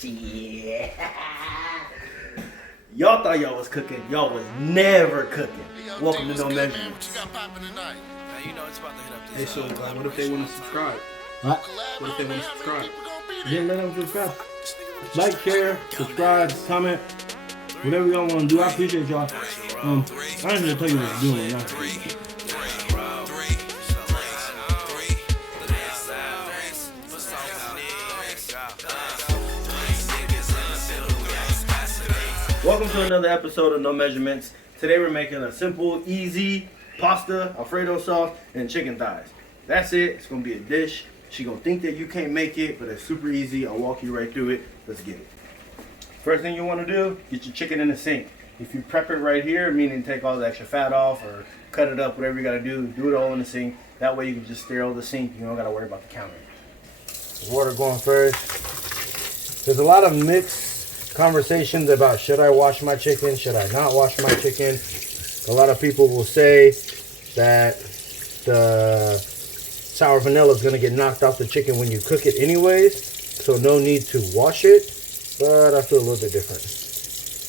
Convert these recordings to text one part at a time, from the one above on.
Shit. Y'all thought y'all was cooking. Y'all was never cooking. Welcome to No Measurements. Hey, so what if they want to subscribe? What? What if they want to subscribe? Then let them subscribe. Like, share, subscribe, comment, whatever y'all want to do. I appreciate y'all. I ain't gonna tell you what I'm doing. Welcome to another episode of No Measurements. Today we're making a simple, easy pasta, Alfredo sauce, and chicken thighs. That's it. It's going to be a dish. She's going to think that you can't make it, but it's super easy. I'll walk you right through it. Let's get it. First thing you want to do, get your chicken in the sink. If you prep it right here, meaning take all the extra fat off or cut it up, whatever you got to do it all in the sink. That way you can just sterile the sink. You don't got to worry about the counter. Water going first. There's a lot of mixed conversations about should I wash my chicken, should I not wash my chicken. A lot of people will say that the sour vanilla is going to get knocked off the chicken when you cook it anyways, so no need to wash it, but I feel a little bit different.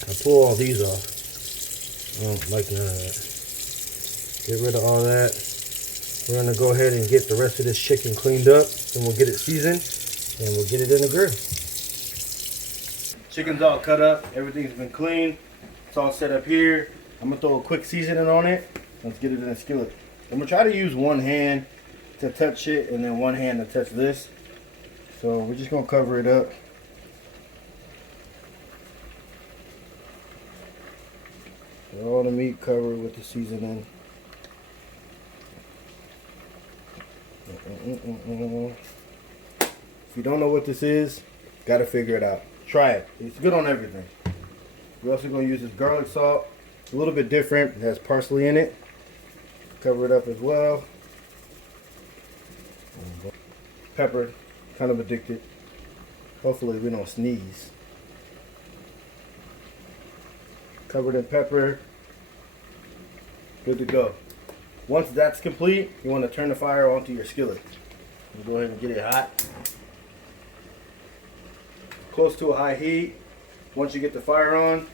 I pull all these off. I don't like none of that. Get rid of all that. We're going to go ahead and get the rest of this chicken cleaned up, and we'll get it seasoned, and we'll get it in the grill. Chicken's all cut up, everything's been cleaned, it's all set up here. I'm gonna throw a quick seasoning on it. Let's get it in a skillet. I'm gonna try to use one hand to touch it and then one hand to touch this. So we're just gonna cover it up. Get all the meat covered with the seasoning. If you don't know what this is, gotta figure it out. Try it. It's good on everything. We're also going to use this garlic salt. It's a little bit different. It has parsley in it. Cover it up as well. Pepper. Kind of addicted. Hopefully we don't sneeze. Covered in pepper. Good to go. Once that's complete, you want to turn the fire onto your skillet. You go ahead and get it hot. Close to a high heat. Once you get the fire on,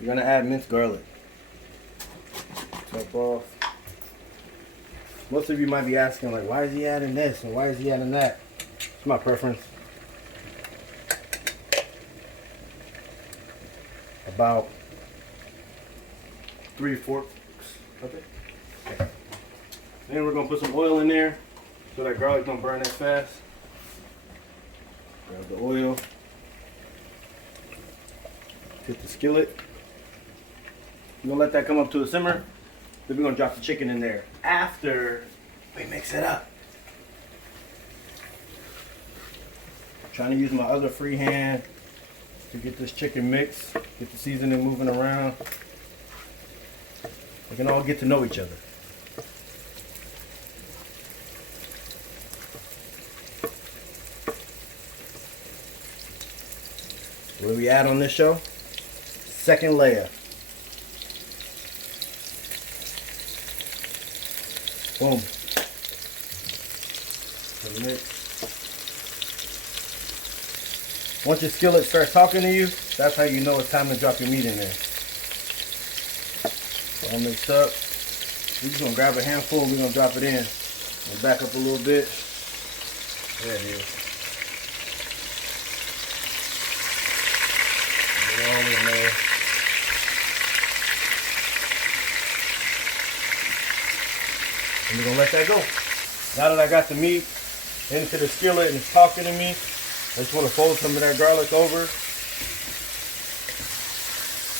you're going to add minced garlic. Top off. Most of you might be asking, like, why is he adding this and why is he adding that? It's my preference. About 3 forks. Okay. Then we're going to put some oil in there so that garlic don't burn as fast. Grab the oil. Hit the skillet. We're going to let that come up to a simmer. Then we're going to drop the chicken in there after we mix it up. I'm trying to use my other free hand to get this chicken mixed, get the seasoning moving around. We can all get to know each other. What do we add on this show? Second layer. Boom. Once your skillet starts talking to you, that's how you know it's time to drop your meat in there. All mixed up. We're just going to grab a handful and we're going to drop it in. We'll back up a little bit. There it is. Get it all in there. And we're going to let that go. Now that I got the meat into the skillet and it's talking to me, I just want to fold some of that garlic over.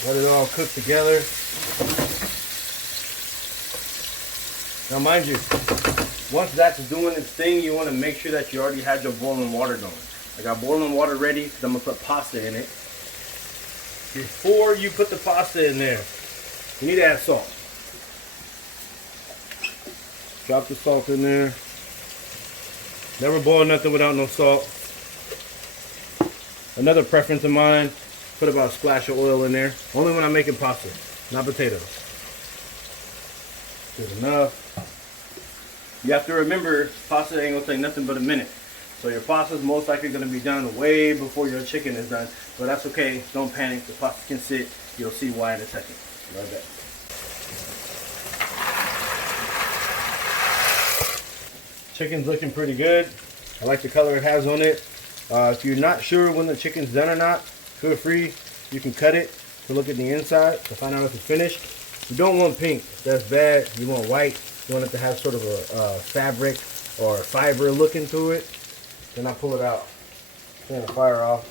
Let it all cook together. Now mind you, once that's doing its thing, you want to make sure that you already had your boiling water going. I got boiling water ready because I'm going to put pasta in it. Before you put the pasta in there, you need to add salt. Drop the salt in there. Never boil nothing without no salt. Another preference of mine, put about a splash of oil in there. Only when I'm making pasta, not potatoes. Good enough. You have to remember, pasta ain't gonna take nothing but a minute. So your pasta is most likely going to be done way before your chicken is done. But that's okay. Don't panic. The pasta can sit. You'll see why in a second. Right back. Chicken's looking pretty good. I like the color it has on it. If you're not sure when the chicken's done or not, feel free. You can cut it to look at the inside to find out if it's finished. You don't want pink. That's bad. You want white. You want it to have sort of a fabric or fiber look into it. Then I pull it out. Turn the fire off.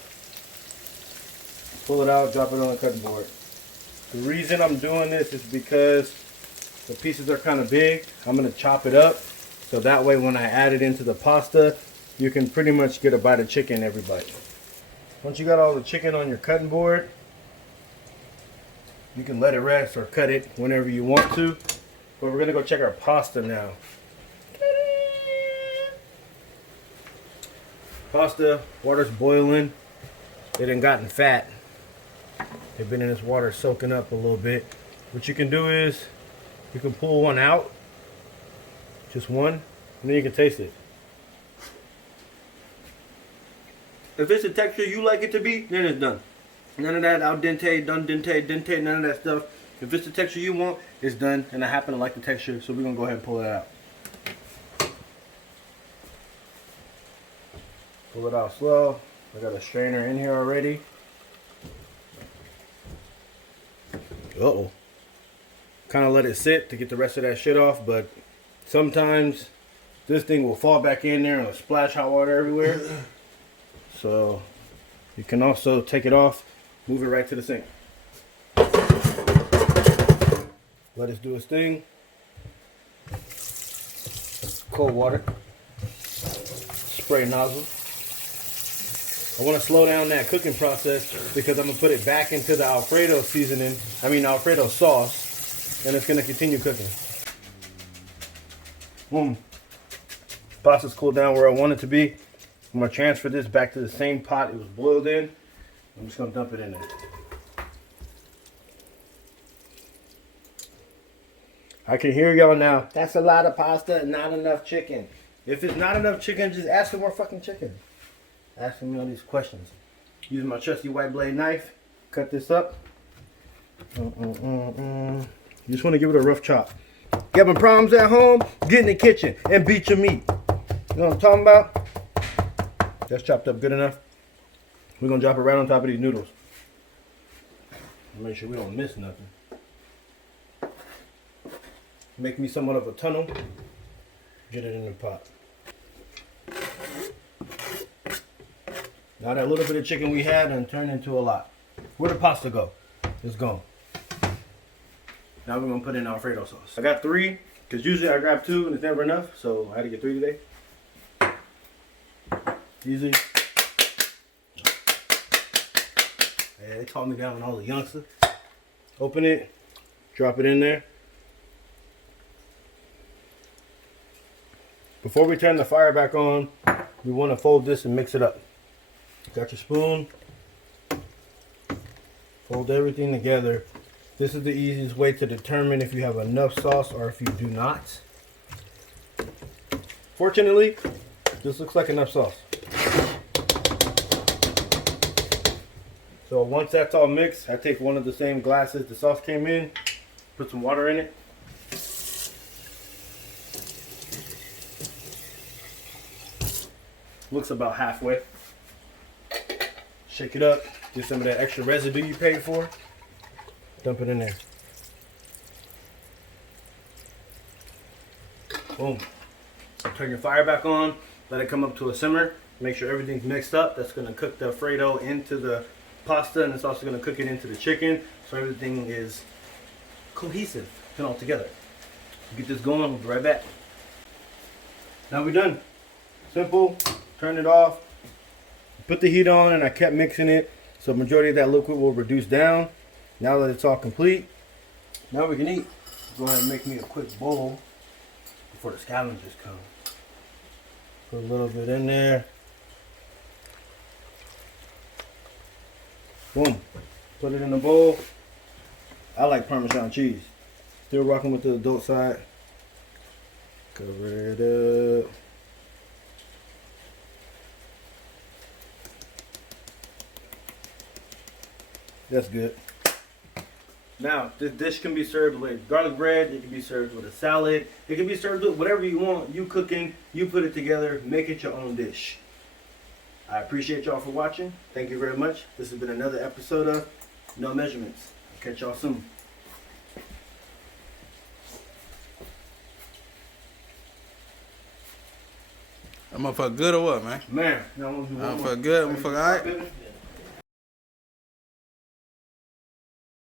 Pull it out, drop it on the cutting board. The reason I'm doing this is because the pieces are kind of big. I'm going to chop it up. So that way when I add it into the pasta, you can pretty much get a bite of chicken every bite. Once you got all the chicken on your cutting board, you can let it rest or cut it whenever you want to. But we're going to go check our pasta now. Pasta, water's boiling. It ain't gotten fat. They've been in this water soaking up a little bit. What you can do is you can pull one out. Just one, and then you can taste it. If it's the texture you like it to be, then it's done. None of that al dente, done dente, none of that stuff. If it's the texture you want, it's done. And I happen to like the texture, so we're going to go ahead and pull it out. Pull it out slow. I got a strainer in here already. Uh-oh. Kind of let it sit to get the rest of that shit off, but sometimes this thing will fall back in there and splash hot water everywhere. So you can also take it off, move it right to the sink. Let it do its thing. Cold water. Spray nozzle. I want to slow down that cooking process because I'm going to put it back into the Alfredo seasoning, Alfredo sauce, and it's going to continue cooking. Boom. Pasta's cooled down where I want it to be. I'm going to transfer this back to the same pot it was boiled in. I'm just going to dump it in there. I can hear y'all now. That's a lot of pasta and not enough chicken. If it's not enough chicken, just ask for more fucking chicken. Asking me all these questions. Using my trusty white blade knife. Cut this up. You just want to give it a rough chop. You having problems at home? Get in the kitchen and beat your meat. You know what I'm talking about? That's chopped up good enough. We're going to drop it right on top of these noodles. Make sure we don't miss nothing. Make me somewhat of a tunnel. Get it in the pot. Now that little bit of chicken we had and turned into a lot. Where'd the pasta go? It's gone. Now we're going to put in Alfredo sauce. I got 3, because usually I grab 2 and it's never enough. So I had to get 3 today. Easy. Yeah, they taught me that when I was a youngster. Open it. Drop it in there. Before we turn the fire back on, we want to fold this and mix it up. Got your spoon. Fold everything together. This is the easiest way to determine if you have enough sauce or if you do not. Fortunately, this looks like enough sauce. So once that's all mixed, I take one of the same glasses the sauce came in, put some water in it. Looks about halfway. Shake it up. Get some of that extra residue you paid for. Dump it in there. Boom. Turn your fire back on. Let it come up to a simmer. Make sure everything's mixed up. That's going to cook the Alfredo into the pasta, and it's also going to cook it into the chicken. So everything is cohesive and all together. Get this going. We'll be right back. Now we're done. Simple. Turn it off. Put the heat on, and I kept mixing it so the majority of that liquid will reduce down. Now that it's all complete, now we can eat. Go ahead and make me a quick bowl before the scavengers come. Put a little bit in there. Boom. Put it in the bowl. I like Parmesan cheese. Still rocking with the adult side. Cover it up. That's good. Now, this dish can be served with garlic bread. It can be served with a salad. It can be served with whatever you want. You cooking, you put it together, make it your own dish. I appreciate y'all for watching. Thank you very much. This has been another episode of No Measurements. I'll catch y'all soon. That motherfucker good or what, man? Man, Motherfucker good? Motherfucker alright?